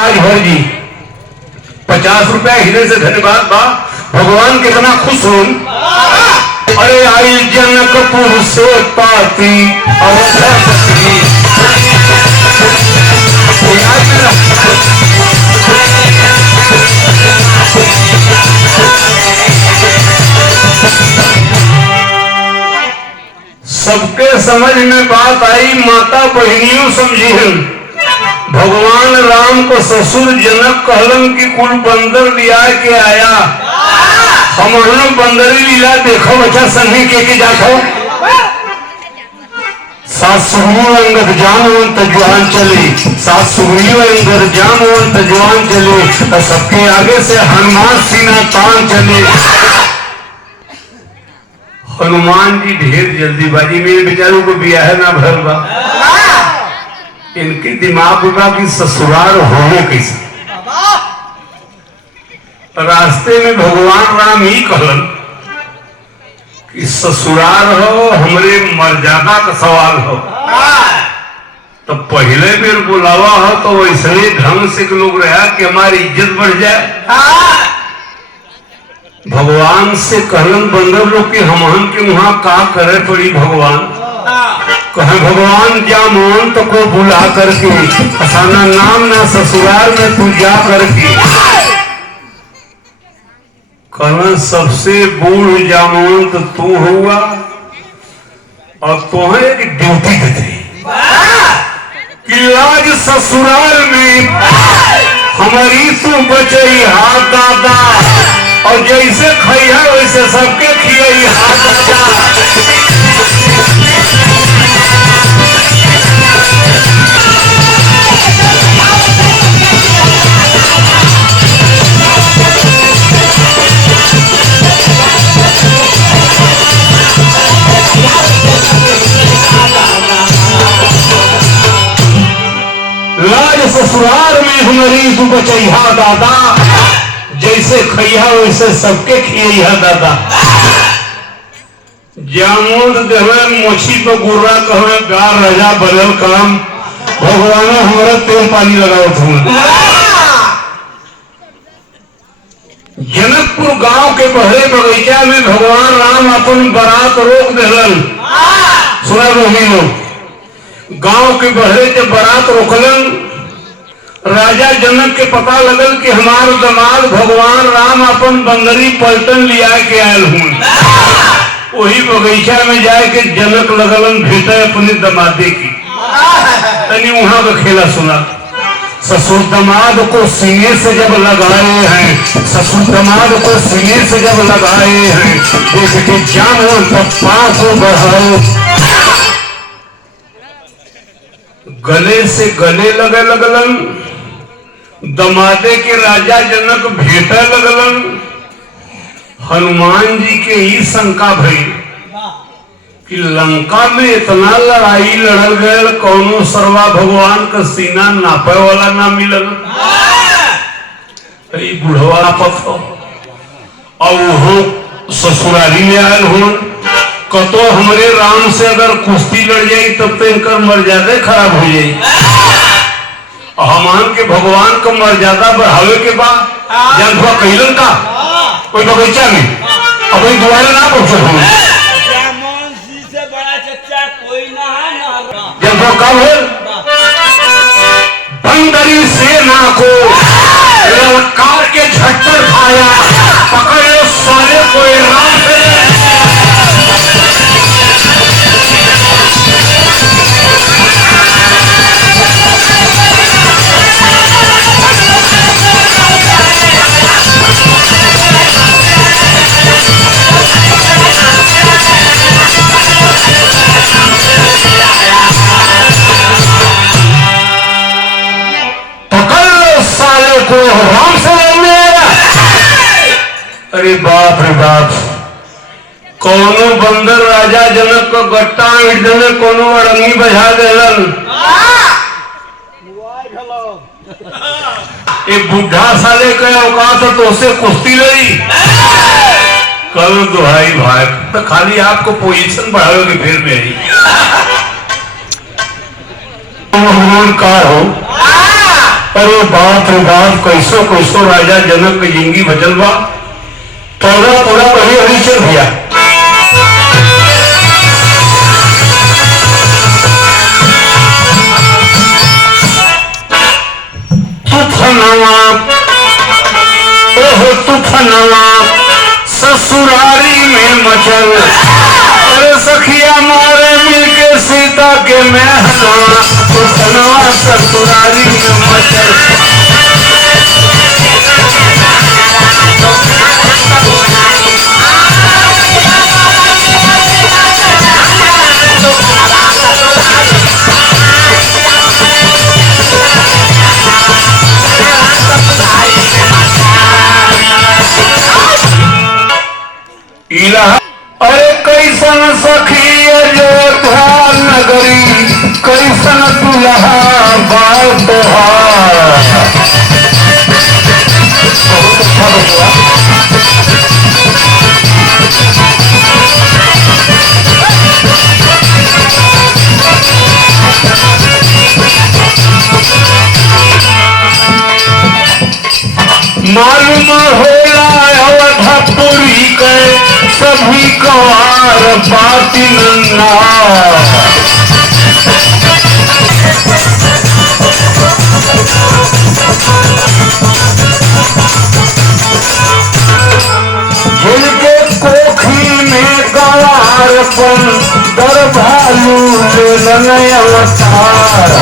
राजभर जी 50 रुपया हीरे से धन्यवाद बा। भगवान कितना खुश हो। अरे आई जनकपुर से पाती सबके समझ में बात आई। माता बहनियों समझी हैं। भगवान राम को ससुर जनक कहलन की कुल बंदर लिया के आया। हम बंदरी लीला देखो बच्चा संगी के जाखो। सात सुगरियों अंगद जानवंत जवान चले, सात सुगरियों अंगद जानवंत जवान चले, और सबके आगे से हनुमान सीना तान चले। हनुमान जी ढेर जल्दीबाजी में बेचारों को ब्याह ना भर बा। इनके दिमाग में कि ससुराल होने कैसे। रास्ते में भगवान राम ही कहलन कि ससुराल हो हमरे मर्यादा का सवाल हो। तो पहले बेर बुलावा हो तो वैसे ढंग से लोग रहा कि हमारी इज्जत बढ़ जाए। भगवान से कहलन बंदर लोग कि हमहन के वहां का करे पड़ी। भगवान कहे भगवान जा मोहन तो को बुला करके असाना नाम ना ससुराल में तू जा करके कहना सबसे बूढ़ जामवंत तू हुआ और तुम्हें एक ड्यूटी देते कि आज ससुराल में हमारी तू बचई हाथ दादा और जैसे खैया वैसे सबके खिलाई हाथ दादा। लाज ससुराल में हमारी तू बचैहा दादा जैसे खैया वैसे सबके खिया दादा। जामुन देवे मोची पर गुर्रा कहे गार राजा बदल काम भगवान हमारा तेल पानी लगाओ तुम। जनकपुर गांव के बहरे बगीचा में भगवान राम अपन बारात रोक देलन। सुना रही लोग गांव के बहरे जब बारात रोकलन राजा जनक के पता लगल कि हमारे दामाद भगवान राम अपन बंदरी पलटन लिया के आयल हूँ। वही बगीचा में जाए के जनक लगलन भेटे अपने दमादे की। तनी वहां का खेला सुना। ससुर दामाद को सीने से जब लगाए हैं, ससुर दामाद को सीने से जब लगाए हैं, देख के जानो तब पांव को बढ़ाओ। गले से गले लगे लगलन। दमादे के राजा जनक भेटे लगलन। हनुमान जी के ही शंका भई कि लंका में इतना लड़ाई लड़ल गए कौनो सर्वा भगवान का सीना नापे वाला ना मिलल। बुढ़वा पथ हो और वो ससुराली में आयल हो। कतो हमारे राम से अगर कुश्ती लड़ जाए तब तो इनका मर्यादा खराब हो जाए। हमान के भगवान का मर्यादा बढ़ावे के बाद जब हुआ कैलन का कोई बगीचा में अब दोबारा ना पहुंचे हम जब वो कब है बंदरी सेना को ललकार के झट्टर खाया पकड़े सारे को राम से। राम से लड़ने आया। अरे बाप रे बाप। कोनो बंदर राजा जनक को गट्टा ईट देने कोनो अड़ंगी बजा देलन। एक बुढ़ा साले का औकात तो उसे कुश्ती लड़ी। कल दुहाई भाई तो खाली आपको पोजीशन बढ़ाओगे फिर मेरी का हो अरे बाप रे बाप, कैसो कैसो राजा जनक की जिंदगी बचल बा। पूरा पूरा कही हरिचंद भैया तूफनवा, ओह तूफनवा ससुरारी में मचल। अरे सखिया मारे मिलके सीता के महला, तूफनवा ससुरारी में मचल। अरे कैसन सखी अयोध्या नगरी, कैसन दुल्हा बाल तोहार। मालूम होला अवधपुरी के सभी कवार बाती नन्ना। जिनके कोखी में गवारपन दरभालू लेलन अवतार।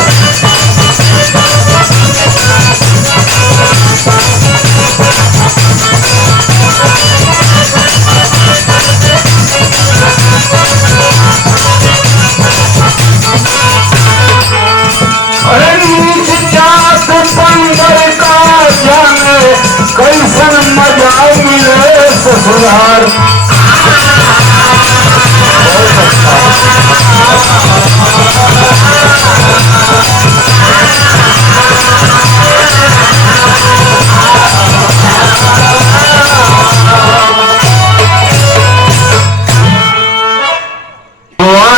अरे नीच जात पंदर का जाने, कैसन मजा मिले ससुराल।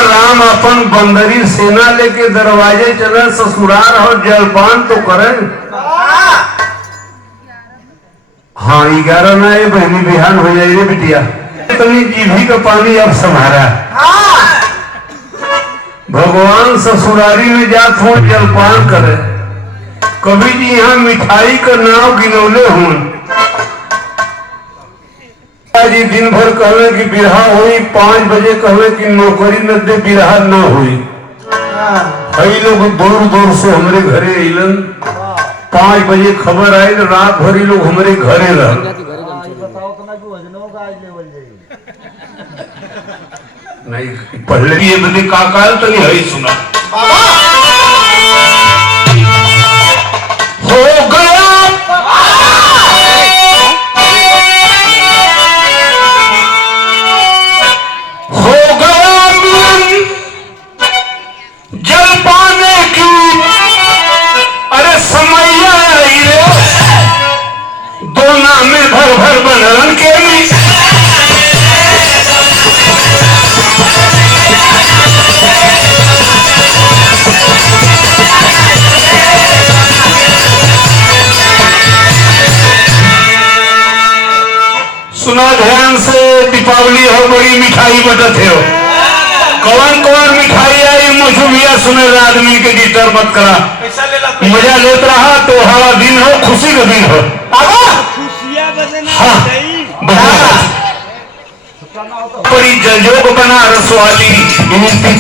राम अपन बंदरी सेना लेके दरवाजे चले ससुराल और जलपान तो करें। हाँ 11 ना ये बहनी बिहान हो जाइए बिटिया, इतनी जीभी का पानी अब संभारा। भगवान ससुरारी में जात हो जलपान करे। कभी जी यहाँ मिठाई का नाव गिनौले हूं जी, दिन भर कहवे कि बिरहा हुई, 5 बजे कहवे कि नौकरी न दे, बिरहा न हुई। कई लोग दूर दूर से हमारे घरे अलन, 5 बजे खबर आई, रात भर ही लोग हमारे घरे रह। नहीं पहले ये बदे का काल तो नहीं है सुना। हो गया जल पाने की, अरे समय आई रे, दोना में भर भर बनरन के भी। सुना ध्यान से, दीपावली हो, बड़ी मिठाई बटत है। कौन कौन मिठाई आई मुझे भैया सुने, आदमी के गिटर मत करा, मजा लेत रहा तो हवा दिन हो, खुशी का दिन हो। हाँ पापड़ी जलजोग बनारस वाली,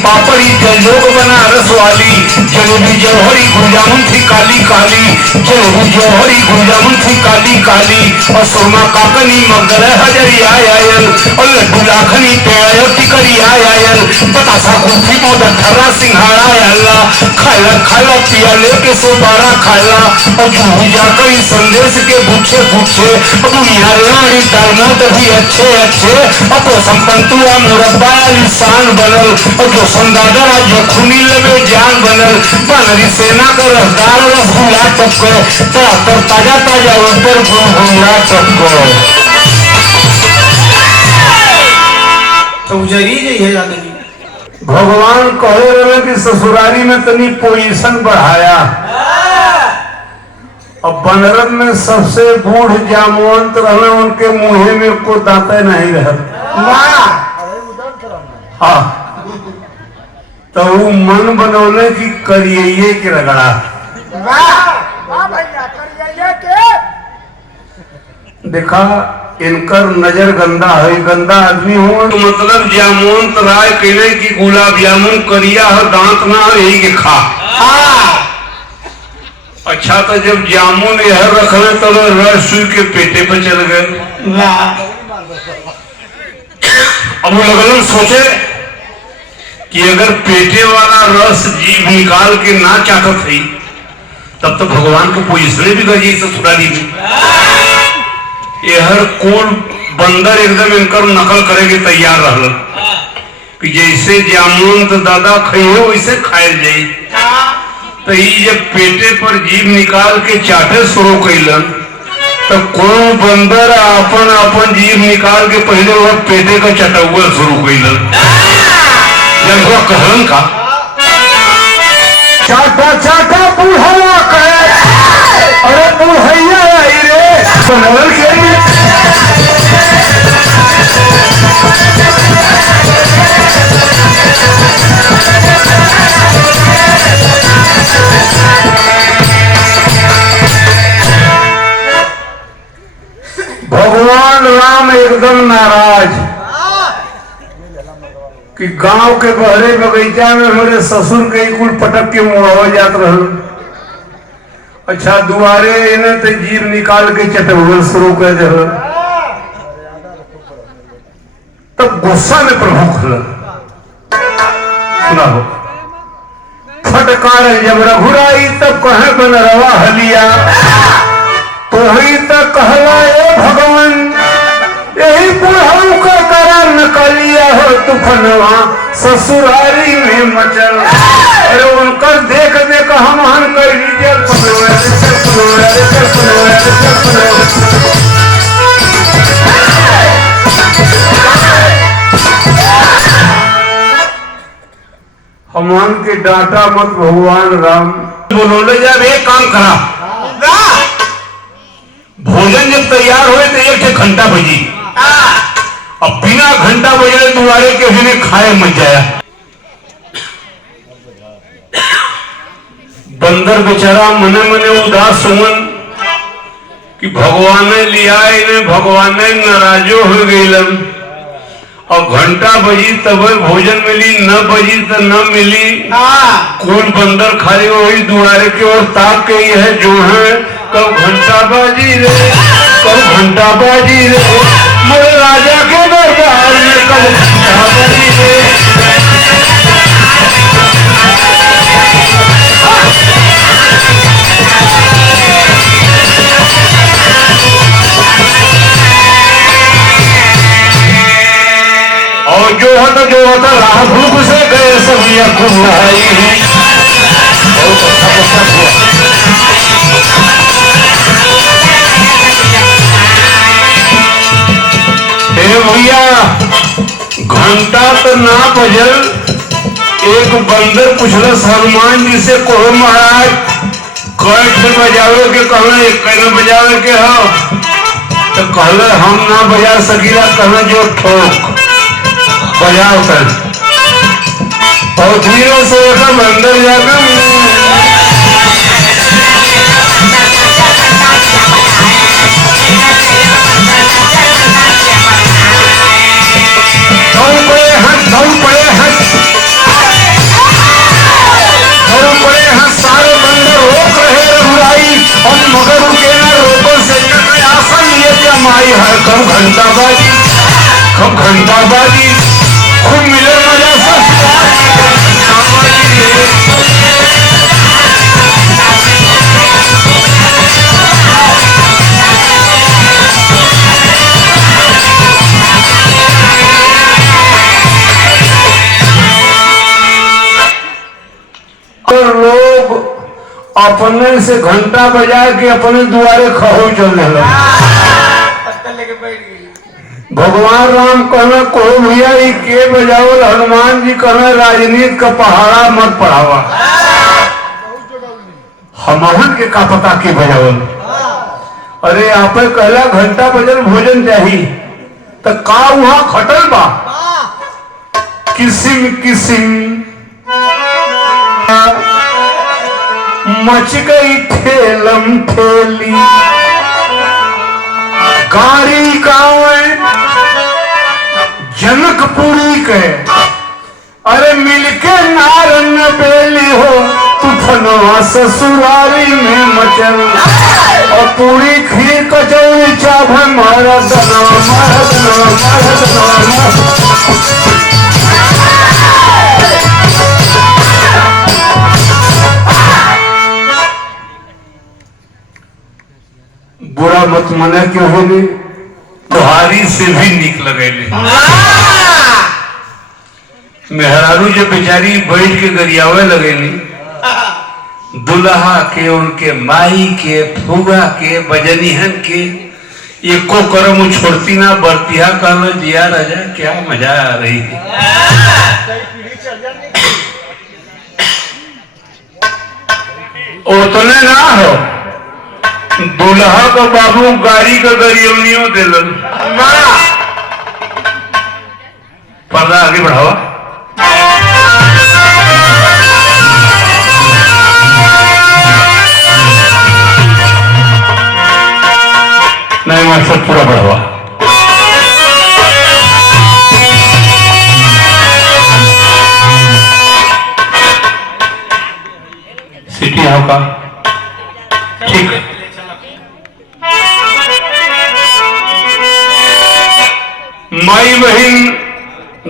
पापड़ी जलजोग बनारस वाली, जलेबी जौहरी गुलजामुन थी काली काली, जलेबी जौहरी गुलजामुन थी काली काली, और सुरमा काकनी मगर हजरी आयल, और लड्डू लाखनी पेड़ टिकरी आयल, बतासा कुल्फी मोदक ठर्रा सिंघाड़ा आयला, खाला खाला पिया लेके सुपारा खाला, और जूही जाकर संदेश के भूखे भूखे, दुनिया रानी दामाद भी अच्छे अच्छे, अब तो संपंतुआ मुरब्बा लिसान बनल, और जो संदादा जो खूनी लगे जान बनल, बनरी सेना का रफ्तार रसगुल्ला टपको, तर ताजा ताजा ऊपर घुंघुला टपको। तो जरी है आदमी। भगवान कहे रहे कि ससुरारी में तनी पोजीशन बढ़ाया, अब बनरन में सबसे बूढ़ जामवंत रहना, उनके मुंह में को दांते नहीं रह। हाँ, तो वो मन बनौले की करिए के रगड़ा। देखा इनकर नजर गंदा है, गंदा आदमी हो तो मतलब जामुन राय कहने की गुलाब जामुन करिया है, दांत ना यही के खा। अच्छा तो जब जामुन यह रखने तो रस सुई के पेटे पर चल गए। अब वो लगन सोचे कि अगर पेटे वाला रस जीभ निकाल के ना चाहत है तब तो भगवान को पोजिशन भी गई ससुराली में। यह कोल बंदर एकदम इनकर नकल करेंगे तैयार रह कि जैसे जामुन तो दादा खाइए वैसे खाए जाए। तो ये जब पेटे पर जीभ निकाल के चाटे शुरू कैलन तो कौन बंदर अपन अपन जीभ निकाल के पहले वह पेटे का चटौआ शुरू कैलन। जब कहलन का चाटा चाटा बूढ़ा कहे, अरे बूढ़ैया आई रे बनल के भगवान राम एकदम नाराज कि गांव के बहरे बगीचा में हमारे ससुर के कुल पटक के मुआवा जात रह। अच्छा दुआरे इन्हें तो जीभ निकाल के चटवल शुरू कर दे। तब गुस्सा में प्रभु खुला सुना हो फटकार जब रघुराई तब कहे बन रवा हलिया तो ही तक कहला ए भगवान यही बुढ़ाऊ का करा नकलिया हो तूफनवा ससुरारी में मचल। अरे उनका देख देख हम हन कर लीजिए हमान के डांटा मत भगवान राम। बोलोले जब एक काम करा भोजन जब तैयार हुए तो एक घंटा बजी। अब बिना घंटा बजे दुआरे के भी खाए मच जाया। बंदर बेचारा मने मने उदास सुमन कि भगवान ने लिया इन्हें, भगवान ने नाराजो हो गईलन। अब घंटा बजी तब भोजन मिली, न बजी तो न मिली। कौन बंदर खाली वही दुआरे की ओर ताक के है जो है कब घंटा बाजी रे, कब घंटा बाजी रे, मेरे राजा के दरबार में कब घंटा बाजी रे। और जो होता राह भूख से गए सब कुल्हाई है। बहुत अच्छा हुआ। भैया घंटा तो ना बजल। एक बंदर पूछलस हनुमान जी से कहो महाराज कैसे बजावे के कहना एक कहना बजावे के हो तो कहले हम ना बजा सकीला, कहना जो ठोक बजाओ कर। और धीरे से एकदम अंदर जाकर सारे बंदर रोक रहे रघुराई और मगर उनके ना रोको से आसन ये क्या माई है कब घंटा बाजी, कब घंटा बाजी खूब मिले मजा लोग अपने से घंटा बजा के अपने दुआरे खहो चलने लगे। भगवान राम कहना को भैया ये के बजाओ, हनुमान जी कहना राजनीति का पहाड़ा मत पढ़ावा। हमहन के का पता के बजावल। अरे आप कहला घंटा बजल भोजन चाहिए तो का वहां खटल बा किसिम किसिम मच गई ठेलम ठेली गाड़ी गाँव जनकपुरी के। अरे मिलके नारन बेली हो तूफनवा ससुरारी में मचल और पूरी खीर कचौड़ी चाभ मारा दनवा मारा दनवा मारा दनवा। बुरा मत मना क्यों होने तुहारी से भी निक लगेले। मेहरारू जब बेचारी बैठ के गरियावे लगेली दुल्हा के उनके माई के फूगा के बजनिहन के एको करम छोड़ती ना बरतिया कहना जिया राजा क्या मजा आ रही है। उतने ना हो दुल्हा को बाबू गाड़ी का गरियोनियों दिलन पर्दा आगे बढ़ावा। नहीं मास्टर पूरा बढ़ावा। सिटी होगा ठीक। माई बहन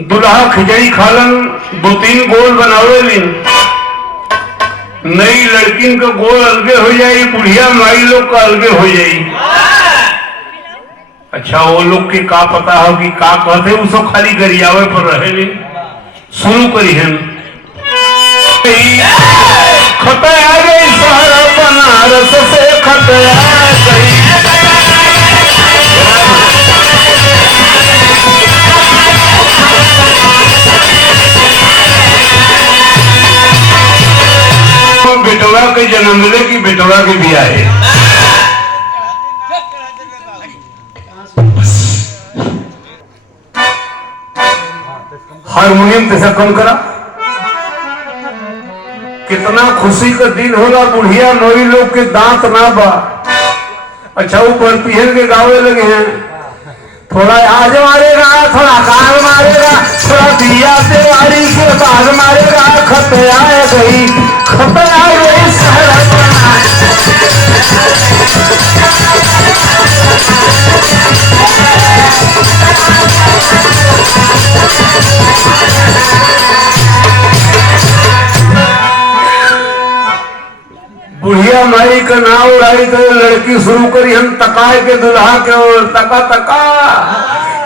दुल्हा खिचड़ी खालन 2-3 गोल बनावे लीन नई लड़किन का गोल अलगे हो जाये बुढ़िया माई लोग का अलगे हो जाये। अच्छा वो लोग के का पता हो कि का कहते उसको खाली गरियावे पर रहे ली शुरू करी हम खत आ गई सारा बनारस से खत आ गई। बेटवा के जन्म मिले कि बेटवा के भी आए। हारमोनियम कैसा कम करा कितना खुशी का दिन होगा बुढ़िया नौरी लोग के दांत ना बा। अच्छा ऊपर पीहन के गावे लगे हैं थोड़ा आज मारेगा थोड़ा कान मारेगा थोड़ा दिया तेवारी के बाद मारेगा खत आ गई खत आ गई सारा बुढ़िया माई का नाम उड़ाई तो लड़की शुरू करी हम तकाए के दुल्हा के और तका तका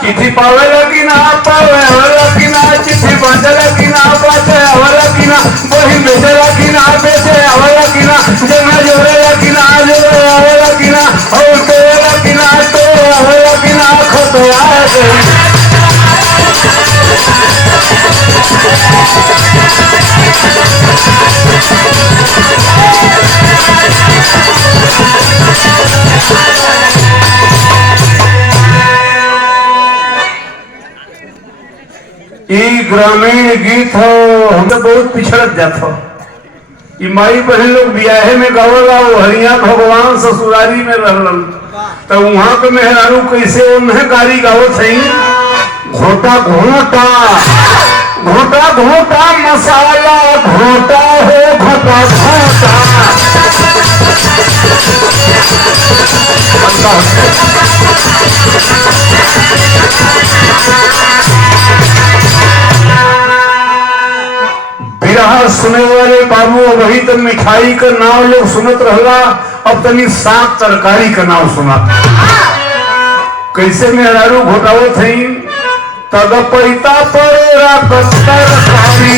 चिट्ठी पावे लगी ना पावे लगी ना चिट्ठी बांटे लगी ना बांटे लगी ना वही बेचे लगी ना बेचे लगी ना जना जोड़े लगी ना जोड़े लगी ना और तो लगी ना तो लगी ना खत आ गई। ग्रामीण गीत हो हम तो बहुत पिछड़त जात हो। माई बहन लोग ब्याहे में गावला वो हरिया भगवान ससुरारी में रहलन तो वहां के मेहरारू कैसे उन्हें गाड़ी गावत है घोटा घोटा घोटा घोटा मसाला घोटा हो घोटा घोटा। बिरहा सुने वाले बाबू वही तो मिठाई का नाम लोग सुनत रहला अब तनी साग तरकारी का नाम सुना कैसे मेहरारू घोटावत है तब पैता परेरा तरकारी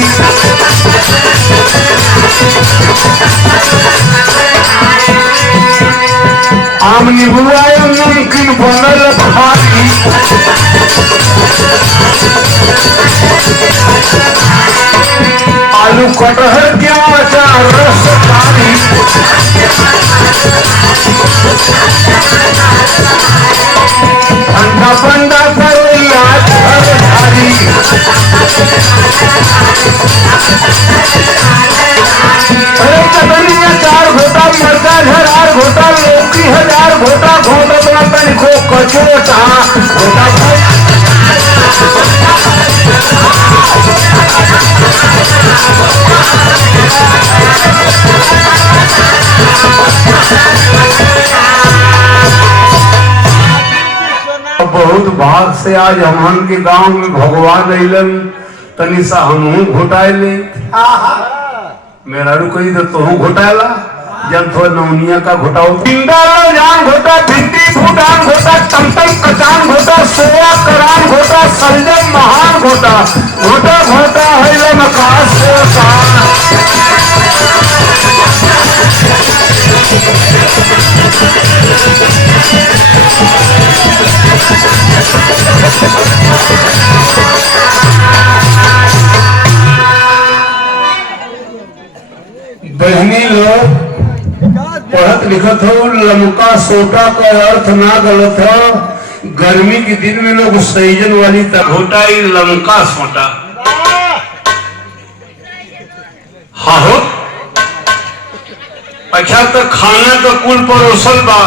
आम नींबुआ नमकीन बनल भारी आलू कटहर क्या अचार रसदारी, ठंडा पंडा करेला घरधारी, अरे चटनी अचार घोटा मरचा झरार घोटा लौकी हजार घोटा घोटा अपना तनिको कचोटा घोटा बहुत भाग से आज हमन के गांव में भगवान अलन तनी सा हमहू घोटाइले मेरा रुकई तो तोहू घोटाला जब थोड़ा नौनिया का घोटाओ टिंडा जान घोटा भिंडी फूटान घोटा टमटम कचान घोटा सोया करान घोटा सलजम महान घोटा घोटा घोटा है नकाश बहनी लोग पढ़त लिखत हो लमका सोटा का अर्थ ना गलत हो गर्मी के दिन में लोग सैजन वाली घोटा लमका सोटा हाँ हो अच्छा तो खाना तो कुल परोसल बा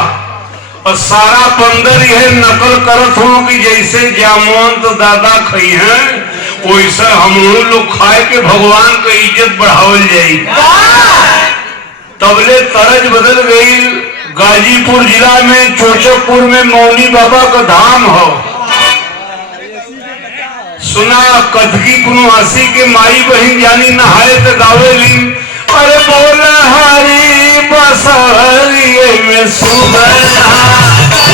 और सारा बंदर यह नकल करत हो कि जैसे जामुन तो दादा खाई हैं वैसे हम लोग खाए के भगवान का इज्जत बढ़ावल जाई तबले तरज बदल गई गाजीपुर जिला में चोचकपुर में मौनी बाबा का धाम हो सुना कथकी कुनवासी के माई बहन जानी नहाए तो गावेली अरे बोल हरी बसहरी में सुबह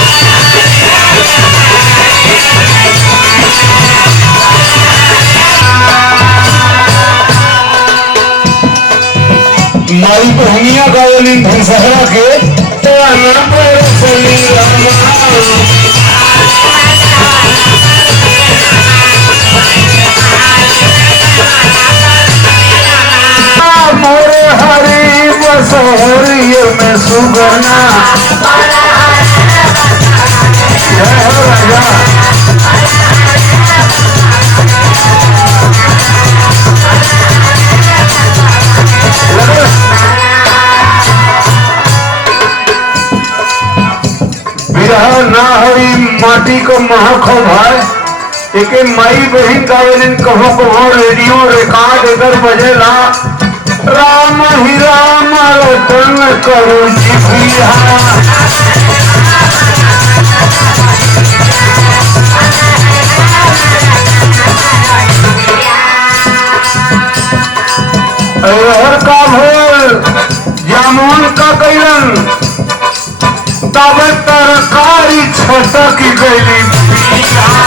माई बहनिया गावेली धनसहरा के मोरे हरी बसहरी में सुगना ना हरी माटी को महक हो भाई एक माई बहन गावेलिन कहो कहो रेडियो रिकॉर्ड इधर बजेला राम ही राम रतन करो जिभिया हर का भोल जामुन का कैलन तब तरकारी छटक गई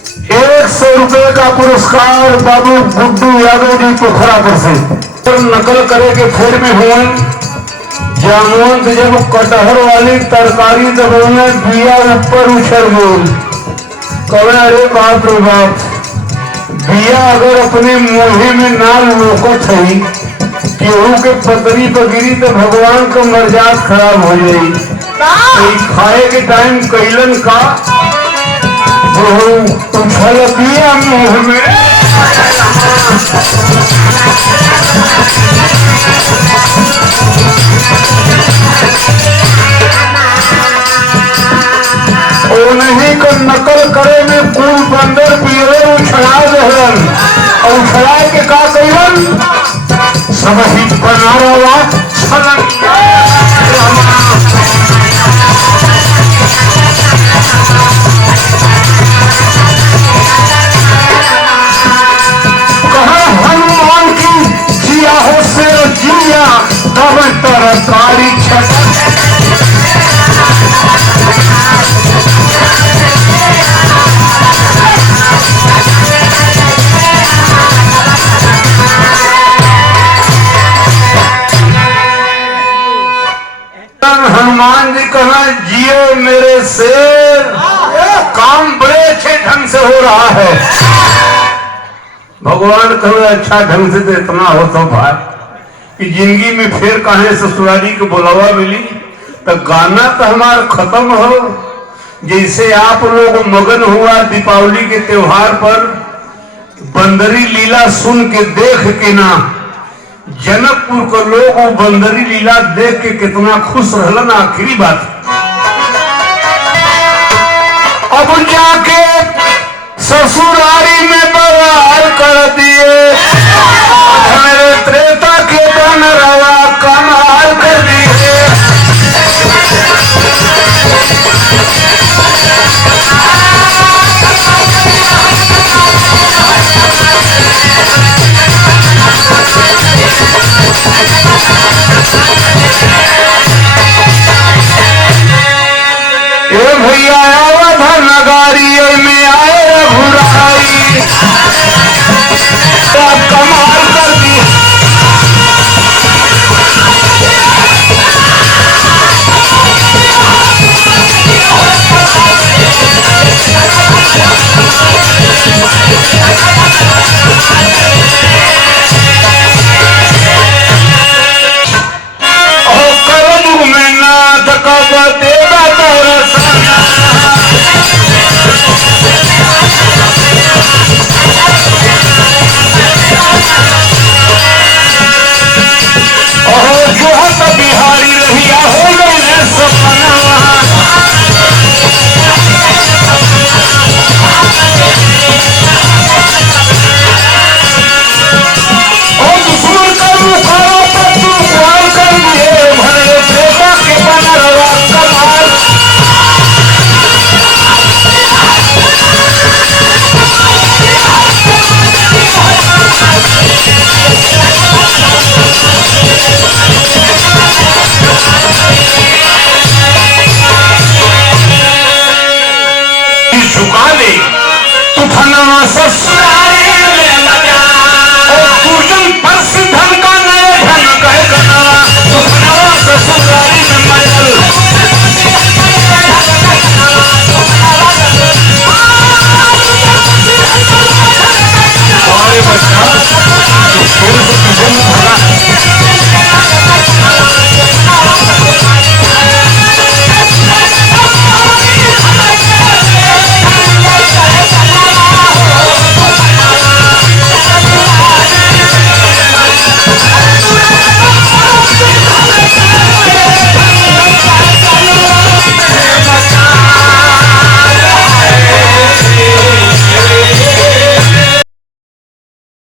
₹100 का पुरस्कार बाबू गुड्डू यादव जी पोखरापुर से नकल करे के फेर में हुए जामुन जब कटहर वाली तरकारी दबाने बिया ऊपर उछल गई कहे अरे बाप रे बाप बिया अगर अपने मुंह में ना लोकत है गेहूं के पतरी पर गिरी तो भगवान का मर्याद खराब हो जाये तो खाए के टाइम कैलन का उछल बिया मुंह में उन्हीं को नकल करे में कुल बंदर पीरे उछला रहलन और उछला के का कैलन सब ही बना रहा कहा हनुमान की जिया हो से जिया तब तरकारी छटा हनुमान जी कहा जियो मेरे शेर, काम बड़े अच्छे ढंग से हो रहा है। भगवान कहे अच्छा ढंग से तो इतना हो तो भाई कि जिंदगी में फिर कहे ससुराली को बुलावा मिली तो गाना तो हमारा खत्म हो। जैसे आप लोग मगन हुआ दीपावली के त्योहार पर बंदरी लीला सुन के देख के ना, जनकपुर के लोग वो बंदरी लीला देख के कितना खुश रहलन। आखिरी बात अब जाके ससुरारी में बवाल कर दिए, मेरे त्रेता के बन रवा